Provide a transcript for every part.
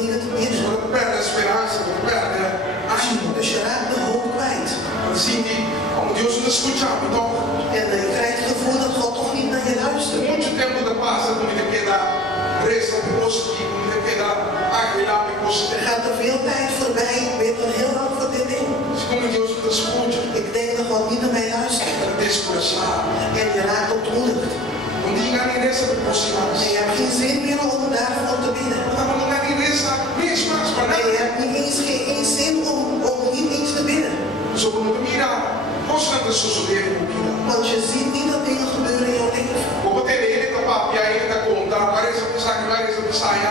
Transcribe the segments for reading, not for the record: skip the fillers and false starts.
dingen te bidden. Perde speranza, perde ánimo. Dus je raakt de hoop kwijt. Dan zien die, oh Dios no escucha, toch? En je krijgt het gevoel dat God toch niet naar je luistert. Muito tempo da passa, como ele quer dar resta de posto aqui, como ele quer dar água de posto. Er gaat er veel tijd voorbij, ik weet al heel lang voor dit ding. Como Deus nos escuta. Ik denk dat God niet naar mij luistert. Descoraçado. En je raakt ontmoedigd. Não diga nem nessa proporção. En je hebt geen zin meer om daarvoor te bidden. Não diga nem nessa mesma En je hebt niet eens geen zin om niet eens te bidden. Zo moet je mirar. Constante suceder com vida. Want je ziet niet dat dingen gebeuren in jouw leven. Como ter ele tá papia ele tá contar, parece que saia.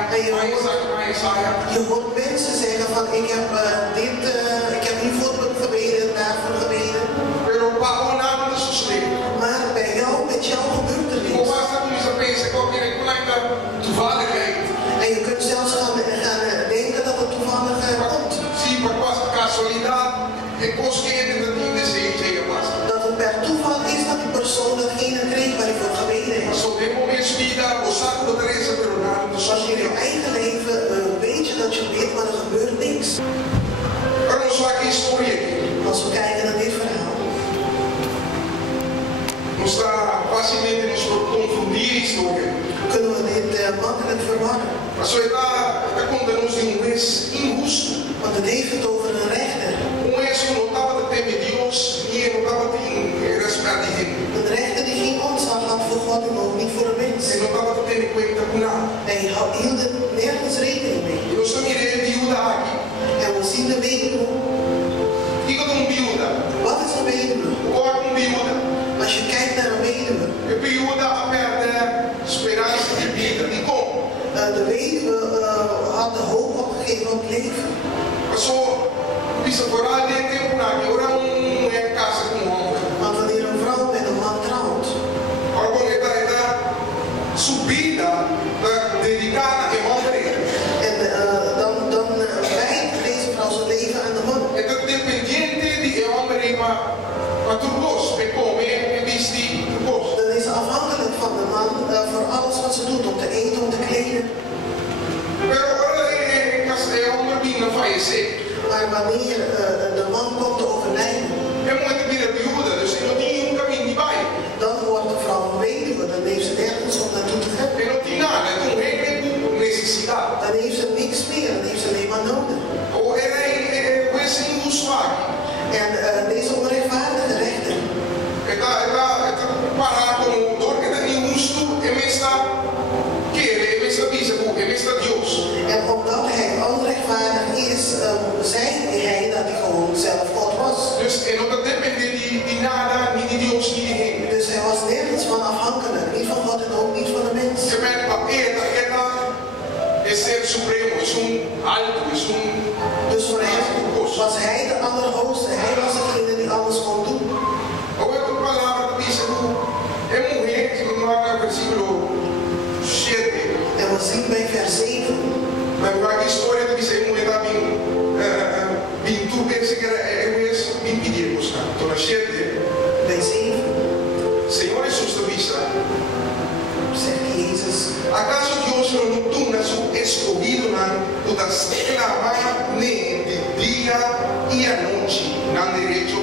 Je hoort mensen zeggen van ik heb hiervoor gebeden, daarvoor gebeden. Pero para nada de suceder. Maar bij jou, met jou gebeurt er niets. Como basta com isso pensa qualquer coisa toevalligheid. En je kunt zelfs gaan denken dat het toevallig komt. Sim, por casualidade, é consciente dat die desejo passa. Dat het per toeval is dat die persoon datgene kreeg waar hij voor gebeden heeft. Zo de momento vida, o saco de Teresa pero nada de Als je in je eigen leven weet je dat je bidt, maar er gebeurt niks. Vamos lá que história aqui. Als we kijken naar dit verhaal. Não está facilmente nos confundir a história. Kunnen we dit makkelijk verwarren. Mas só está contando-nos de juez injusto. Want het heeft het over een rechter. Juez que não estava a temer Deus e não estava a ter respeito de Ele. Een rechter die geen ontzag had voor God en ook niet voor de mens. E não estava a ter em conta com nada. Hij hield er nergens rekening mee. E nós estamos mirando viúva aqui. En we zien de weduwe. Diga de viúva. Wat is een weduwe? Qual é viúva? Als je kijkt naar een weduwe. A viúva perde esperança de vida. E como? De weduwe had de hoop opgegeven op het leven. Passou bisaforal de tempo na agora é casa com homem. Want wanneer een vrouw met een man trouwt. Agora está subida dedicada a homem. En dan wijdt deze vrouw zijn leven aan de man. Então dependente de homem para tu gosto, para comer, para vestir, tu gosto. Dan is ze afhankelijk van de man voor alles wat ze doet, om te eten, om te kleden. Pero agora é homem vindo a falecer. Maar wanneer de man komt te overlijden, É muito vida viúva, dus não tinha caminho de vai. dan wordt de vrouw een weduwe, dan heeft ze nergens om naartoe te gaan. E não tinha nada, então é necessidade. Dan heeft ze niks meer, dan heeft ze alleen maar nodig. Ou era esse inusual. En deze onrechtvaardige rechter, Está parado com o dor que está injusto, e me está querer, e me está bispo, e me está Deus. en omdat hij onrechtvaardig is, zei hij dat hij gewoon zelf God was. Dus não está dependendo de nada, nem de Deus, nem de ninguém. Dus hij was nergens van afhankelijk, niet van God en ook niet van de mens. Que me é ser supremo, é alto, é Dus voor hem was hij de allerhoogste, hij was degene die alles kon doen. Outra palavra que diz é morrer, que não há no versículo 7. En we zien bij vers 7. Mas a história que diz que está bem tu pensa que é bem pedir buscar. Então, 7. Bij 7. Senhor Jesus da vista. Zegt Jezus. ¿Acaso Dios no tuna su escogido no das clavar de día y a noche nan derecho?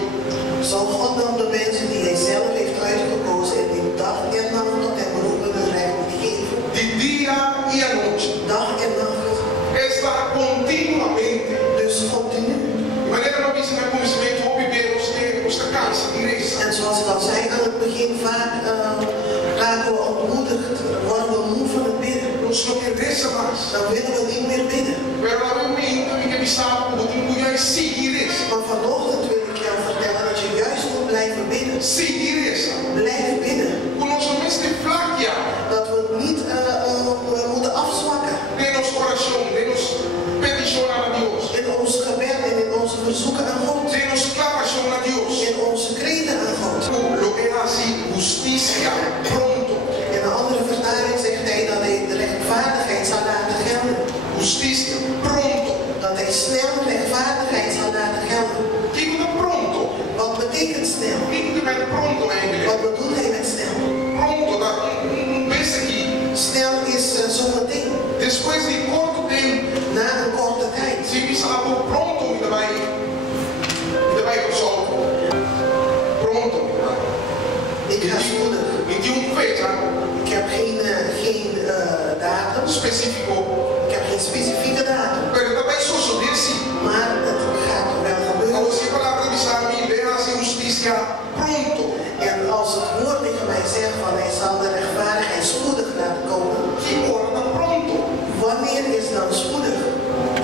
Zal God dan de mensen die hij zelf heeft uitgekozen en die dag en nacht tot hem roepen hun recht niet geven? De día y a noche. Dag en nacht. Está continuamente. Dus continu. De maneira não visse meu conhecimento ou viver os da casa, igreja. En zoals ik al zei aan het begin, vaak raken we ontmoedigd, worden we moe van het bidden. Nos não interessa mais. Dan willen we niet meer bidden. Pero lá eu me que me sabe como eu seguir isso. Maar vanochtend wil ik jou vertellen dat je juist moet blijven bidden. Seguir isso. Blijf bidden. O nosso mês de flaquear. Dat we het niet moeten afzwakken. De nos coração, de nos petição a Deus. In ons gebed en in onze verzoeken aan God. De nos clamação a Deus. In onze kreten aan God. Lo que hace justicia pronto. In een andere vertaling zegt hij dat hij de rechtvaardigheid zal laten gelden. Justicia pronto. Dat hij snel rechtvaardigheid zal laten gelden. Digo de pronto. Wat betekent snel? Digo met pronto eigenlijk. Wat bedoelt hij met snel? Pronto, dat pensa aqui. Snel is zometeen. Depois de quanto tempo? Na Ik ga spoedig. Não tinha fecha Ik heb geen datum. específico. Ik heb geen specifieke datum. Pero também só desse. Maar het gaat wel A gebeuren. você palavra de Sami, verá a justiça pronto. En als het woord tegen mij zegt van hij zal de rechtvaardigheid spoedig laten komen. Que hora tá pronto. Wanneer is dan spoedig?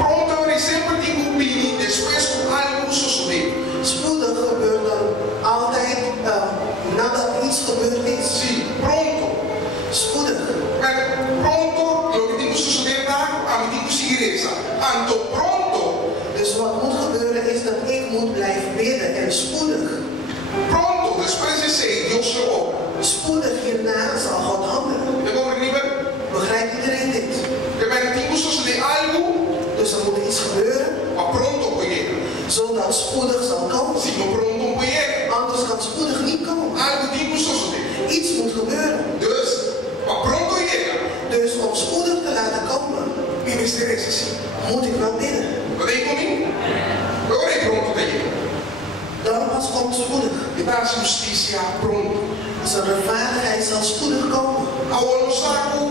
Pronto é sempre de cumprir, depois algo suceder. Spoedig gebeurt dan altijd nadat iets gebeurd is. Sim, pronto. Spoedig. Mas pronto, lo que tem que suceder lá, a medida que seguirá. Anto pronto. Dus wat moet gebeuren is dat ik moet blijven bidden en spoedig. Pronto, depois de ser, Deus chegou. Spoedig hierna zal God handelen. Eu vou nível. Begrijpt iedereen dit? Que mas tem que suceder algo, Dus er moet iets gebeuren, mas pronto poder. zodat spoedig zal komen. Se não pronto poder, Anders kan spoedig niet komen. algo tem que suceder. Iets moet gebeuren. Dus, mas pronto chega. Dus om spoedig te laten komen, Ministério é assim. moet ik wel bidden. Wat denk je comigo? Agora é pronto para ele. Dan pas komt spoedig. E dá a justiça pronto. Zijn rechtvaardigheid zal spoedig komen. Ao ano saco,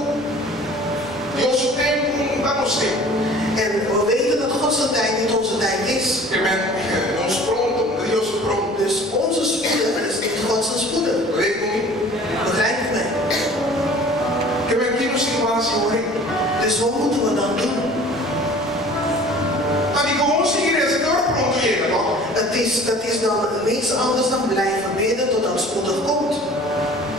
Deus tempo, dá nos tempo. En we weten dat God zijn tijd niet onze tijd is. Amen. Ons pronto, Deus pronto. Dus onze spoedig is niet God zijn spoedig. Wat denk je comigo? Begrijpt u mij? Que me aqui no situatie hoor. Dus wat moeten we dan doen? Dan die gewoon seguir esse deur pronto chega, toch? Het is dan niks anders dan blijven bidden totdat spoedig komt.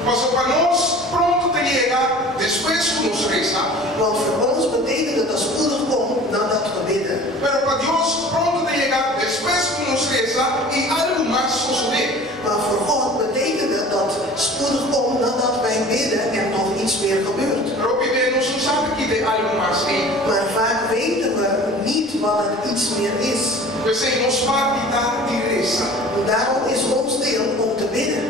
Mas para nós pronto te chega, depois que nos reza. Want voor ons betekent het dat spoedig komt nadat we bidden. Pero para Deus pronto te chega, depois que nos reza e algo mais suceder. Maar voor God betekent het dat spoedig komt nadat wij bidden en nog iets meer gebeurt. Pero pedimos não sabe que tem algo mais aí. Maar vaak weten we niet wat het iets meer is. We zijn nos parte da reza. Daarom is ons deel om te bidden.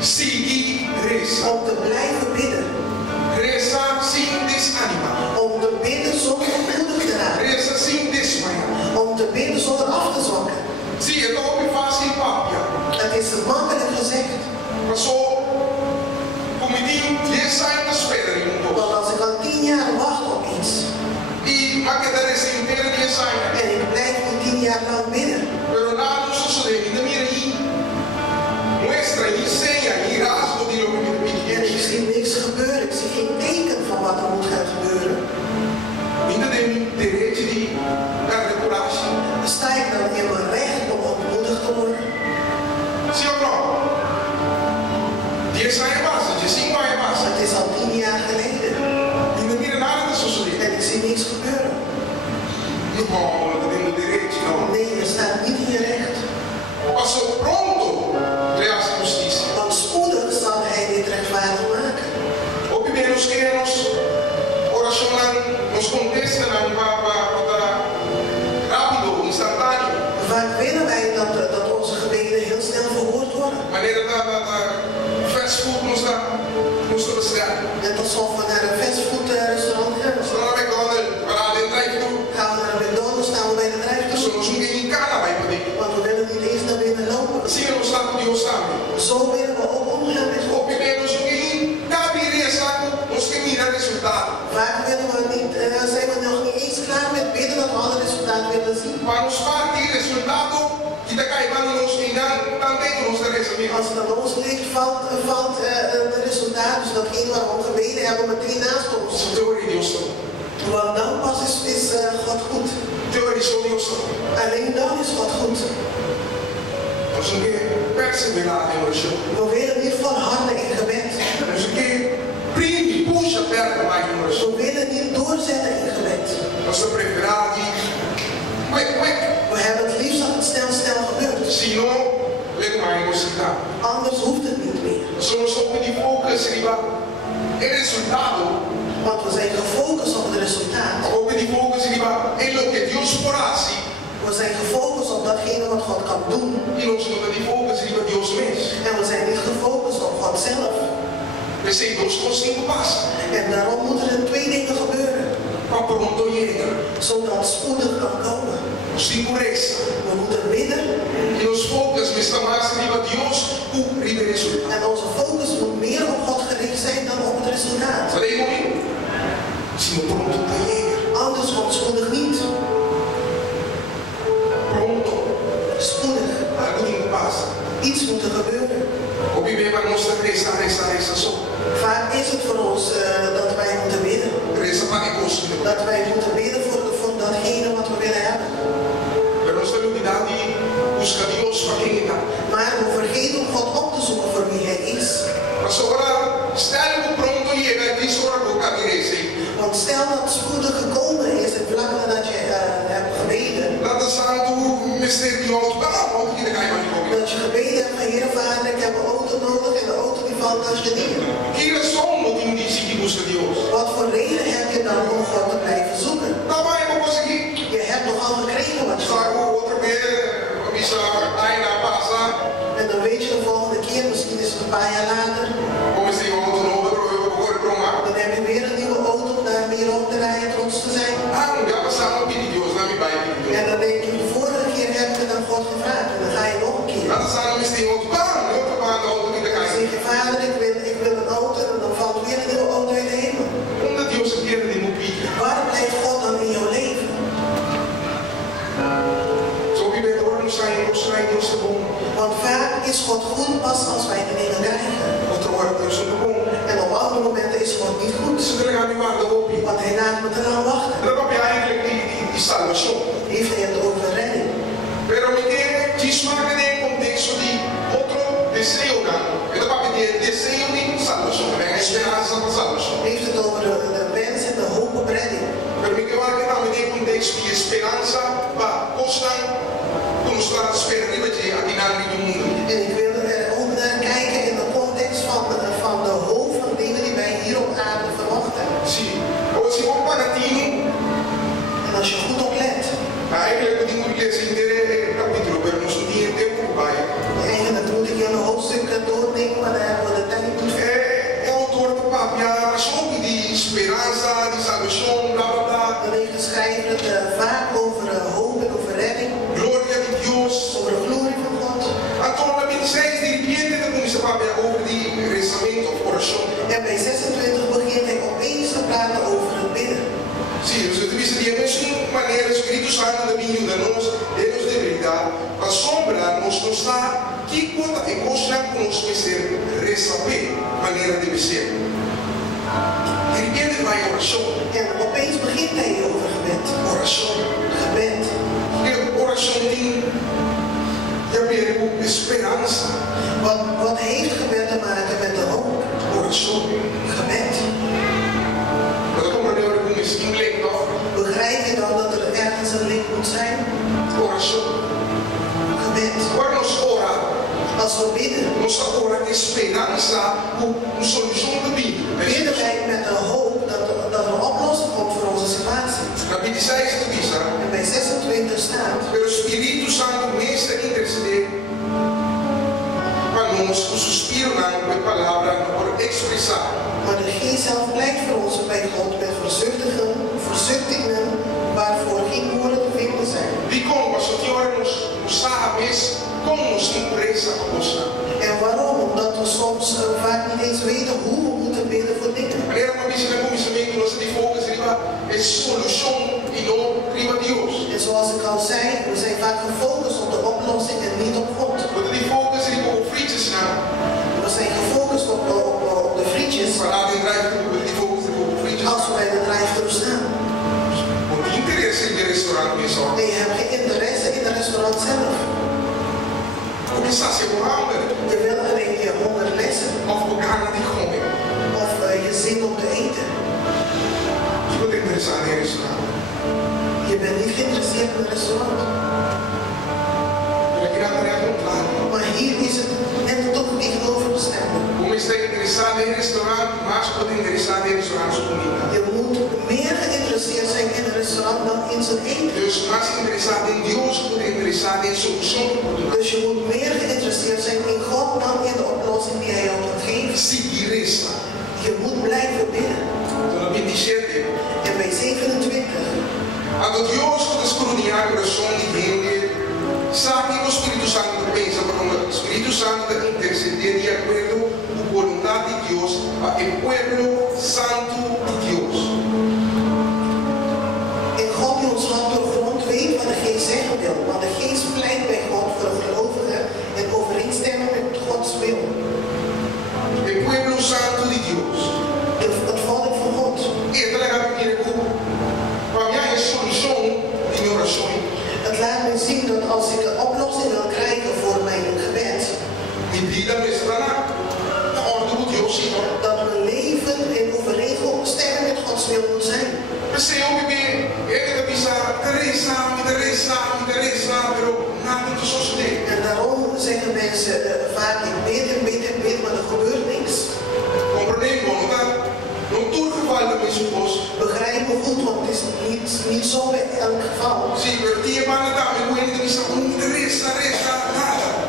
Seguir reza. Om te blijven bidden. Reza sem desanimar. Om te bidden zonder ontmoedigd te raken. Reza sem desmaiar. Om te bidden zonder af te zwakken. Sim, é tão fácil papia. Het is makkelijk gezegd. Mas só como digo, 10 anos espera em Want als ik al 10 jaar wacht op iets. E vai quedar esse inteiro 10 anos. En ik blijf die 10 jaar lang bidden. Pero nada sucede. Ainda mira aí. Muestra, enseña, e rasgo de lo que me En ik zie niks gebeuren. Ik zie geen teken van wat er moet gaan gebeuren. Ainda tem direito de dar de coragem. Sta ik dan in mijn recht om ontmoedigd te worden? Sim ou não? 10 anos passa, 5 anos passa. Het is al 10 jaar geleden. Ainda mira nada de suceder. En ik zie niks gebeuren. Não, não tem direito, não. Nee, je staat niet in je recht. Passou pronto, reais justiça. Want spoedig zal hij dit rechtvaardig maken. Ou menos que oração nos contesta na rápido, instantâneo. Vaak willen wij dat onze gebeden heel snel verhoord worden. Maneira da fast food nos bestraat. Net alsof we naar een fastfood restaurant gaan. Se não é McDonald's, vai lá dentro e tudo. Gaan we naar een McDonald's, staan we bij de Se drive-thru. nós não em casa vai poder. Want we willen niet eens naar binnen lopen. Assim eu não sabe de Deus sabe. Zo willen we ook omgaan met God. Ou menos que cabe saco, nós que mira resultado. Vaak willen we niet, zijn we nog niet eens klaar met bidden dat we al het resultaat willen zien. Para nos partir resultado que está caindo nos ainda também nos recebemos. Als het aan ons ligt, valt het resultaat, dus datgene waar we om gebeden hebben, meteen naast ons. Teorie Deus. Want dan pas is God goed. Teorie só Deus. Alleen dan is God goed. Nós não quer perseverar em oração. We willen niet volharden in gebed. Nós não quer prime, puxa perto mais em oração. We willen niet doorzetten in gebed. Nós só preferar de We hebben het liefst dat het snel gebeurt. se não, ler mais em oração. Anders hoeft het niet meer. Nós somos só de focus riba. É resultado. Want we zijn gefocust op het resultaat. Ou de focus riba em lo que Deus forasse. We zijn gefocust op datgene wat God kan doen. E nós não de focus riba Deus mesmo. En we zijn niet gefocust op God zelf. We zijn dois coisas que passam. En daarom moeten er 2 dingen gebeuren. Para pronto chega. Zodat spoedig kan komen. Nós temos reza. We moeten bidden. E nos focus me está mais riba Deus o riba resultado. En onze focus Vaak is het voor ons dat wij moeten bidden. Dat wij moeten bidden voor datgene wat we willen hebben. Maar we vergeten om God op te zoeken voor wie Hij is. Want stel dat het spoedig gekomen is en vlak nadat je hebt gebeden. Dat je gebeden hebt van Heer Vader, ik heb een auto nodig en de auto die valt als je neer. Wat voor reden heb je dan om God te blijven zoeken? Je hebt toch al gekregen wat je en dan weet je de volgende keer, misschien is het een paar jaar later. Dan heb je weer een nieuwe auto om daar meer op te rijden, trots te zijn. En dan denk je, de vorige keer heb je dan God gevraagd en dan ga je nog een keer. Dan zeg je, Vader, ik wil een auto en dan valt weer een nieuwe auto in de hemel. Waar blijft God dan in jouw leven? Want vaak is God goed pas als wij de dingen krijgen. En op andere momenten is God niet goed. Want Hij laat me eraan wachten. Heeft Hij het over redding. Heeft het over de wens en de hoop op redding. En ik wil ook naar kijken in de context van de hoop van dingen die wij hier op aarde verwachten. En als je goed oplet. Eigenlijk moet ik hele hoofdstukken doordenken, maar daar hebben we de tijd niet voor. Dan heeft de schrijver het vaak over hoop en over redding. Over de glorie van God. En bij 26 begint hij opeens te praten over het bidden. Sim, você deve ser de maneira o Espírito Santo também ajuda-nos, Deus de verdade, para assombrar-nos, nos dá que conta e mostrar que nós devemos ser receber maneira de ser. De repente vai a oração. En opeens begint hij over gebed. Oração. Gebed. E oração tem esperança. Wat heeft gebed te maken met de hoop? Oração. Gebed. Begrijp je dan dat er ergens een link moet zijn? Oração. Gebed. Als we bidden, bidden wij met de hoop dat er een oplossing komt voor onze situatie. En bij 26 staat. Pero Espírito Santo mestre interceder para nós o suspiro na palavra por expressar. Maar de Geest zelf blijft voor ons bij God met verzuchtingen waarvoor geen woorden te vinden zijn. En waarom? Omdat we soms vaak niet eens weten hoe we moeten bidden voor dingen. En zoals ik al zei, we zijn vaak gefocust op de oplossing en niet op God. We zijn gefocust op de frietjes. Als we bij de drive-thru staan. En je hebt geen interesse in het restaurant zelf. Je wil alleen je honger lessen. Of je zin om te eten. Je bent niet geïnteresseerd in het restaurant. Maar hier is het net toch tegenovergestelde. Je moet meer geïnteresseerd zijn in het restaurant dan in zijn eten. Dus je moet meer geïnteresseerd zijn in God dan in de oplossing die Hij jou kan geven. Je moet blijven bidden. En bij 27. Sabe que o Espírito Santo pensa, porque o Espírito Santo interceder de acordo com a vontade de Deus, para o pueblo santo de Deus. En God die ons hart doorgrondt weet wat de Geest zeggen wil, want de Geest pleit bij God voor de gelovigen in overeenstemming met Gods wil. Dat we leven in overeenstemming met Gods wil moet zijn. En daarom zeggen mensen vaak, ik bid, maar er gebeurt niks. Begrijp me goed, want het is niet zo bij elk geval.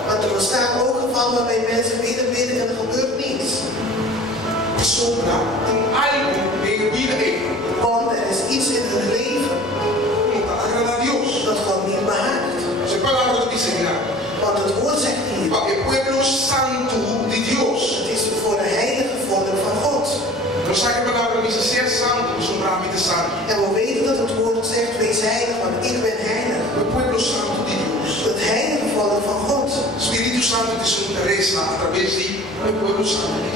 Want er bestaan ook gevallen waarbij mensen bidden en er gebeurt niets. Want er is iets in hun leven dat God niet behaagt. Want het woord zegt hier, het is voor de heilige volk van God. En we weten dat het woord zegt, wees heilig, want ik ben heilig. Het heilige volk van God.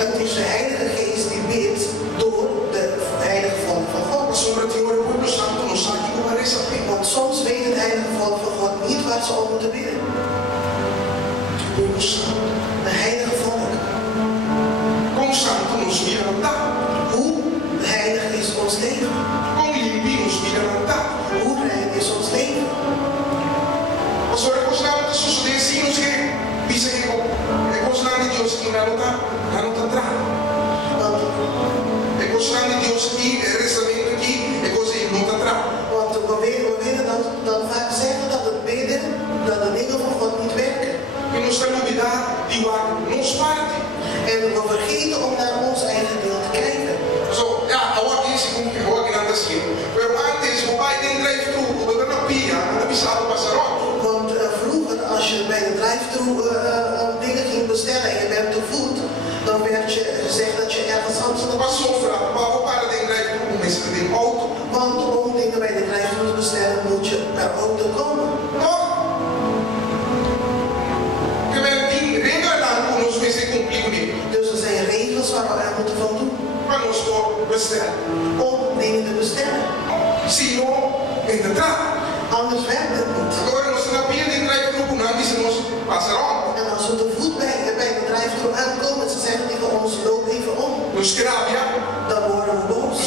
Het is de Heilige Geest die bidt door de heilige volk van God. Want soms weet het heilige volk van God niet waar ze om moeten bidden. De heilige volk. Hoe heilig is ons leven? Hoe rein is ons leven? Want we willen dan vaak zeggen dat het bidden, dat de dingen van God niet werken. En we vergeten om naar ons eigen deel te kijken. Want vroeger, als je bij de drive-thru dingen ging bestellen en je bent te voet, dan werd je gezegd dat je ergens anders was. Want om dingen bij de drive-thru te bestellen moet je per auto komen. Dus er zijn regels waar we aan moeten voldoen. Om dingen te bestellen. Anders werkt het niet. En als we te voet bij het bedrijf aankomen, ze zeggen tegen ons, loop even om. Dan worden we boos.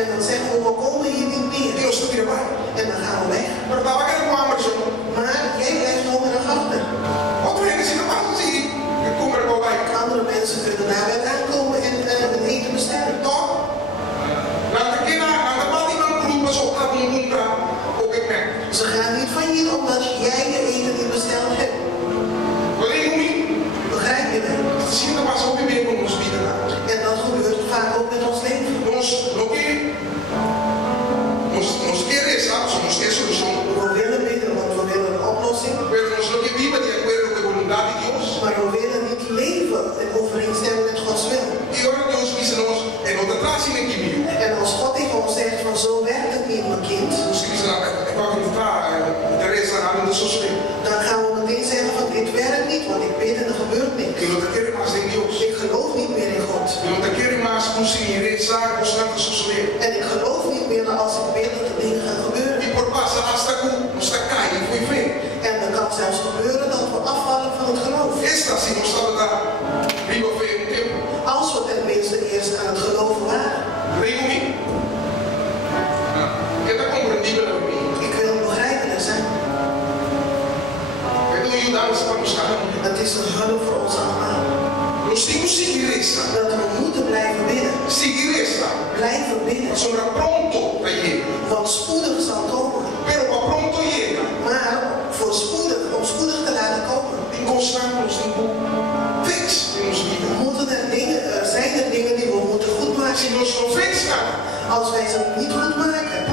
En dan zeggen we komen hier niet meer. En dan gaan we weg. Maar jij blijft hongerig achter. Andere mensen kunnen daar weer aankomen en het eten bestellen. Ze gaan niet van hier omdat jij je eten niet besteld hebt. Begrijp je wel? En dat gebeurt vaak ook met ons leven. We willen bidden, want we willen een oplossing. Maar we willen niet leven in overeenstemming met Gods wil. En als God tegen ons zegt van zo werkt het niet, mijn kind. Dan gaan we meteen zeggen van dit werkt niet, want ik bid en er gebeurt niks. Ik geloof niet meer in God. En ik geloof niet meer dat als ik bid dat er dingen gaan gebeuren. En dan kan zelfs gebeuren dat we afvallen van het geloof. Als we tenminste eerst aan het geloven waren. Ik wil begrijpen er zijn. Het is een hulp voor ons allemaal. Dat we moeten blijven bidden. Blijven bidden. Want spoedig zal komen. Maar om spoedig te laten komen. Zijn er dingen die we moeten goed maken. Als wij ze niet goed maken.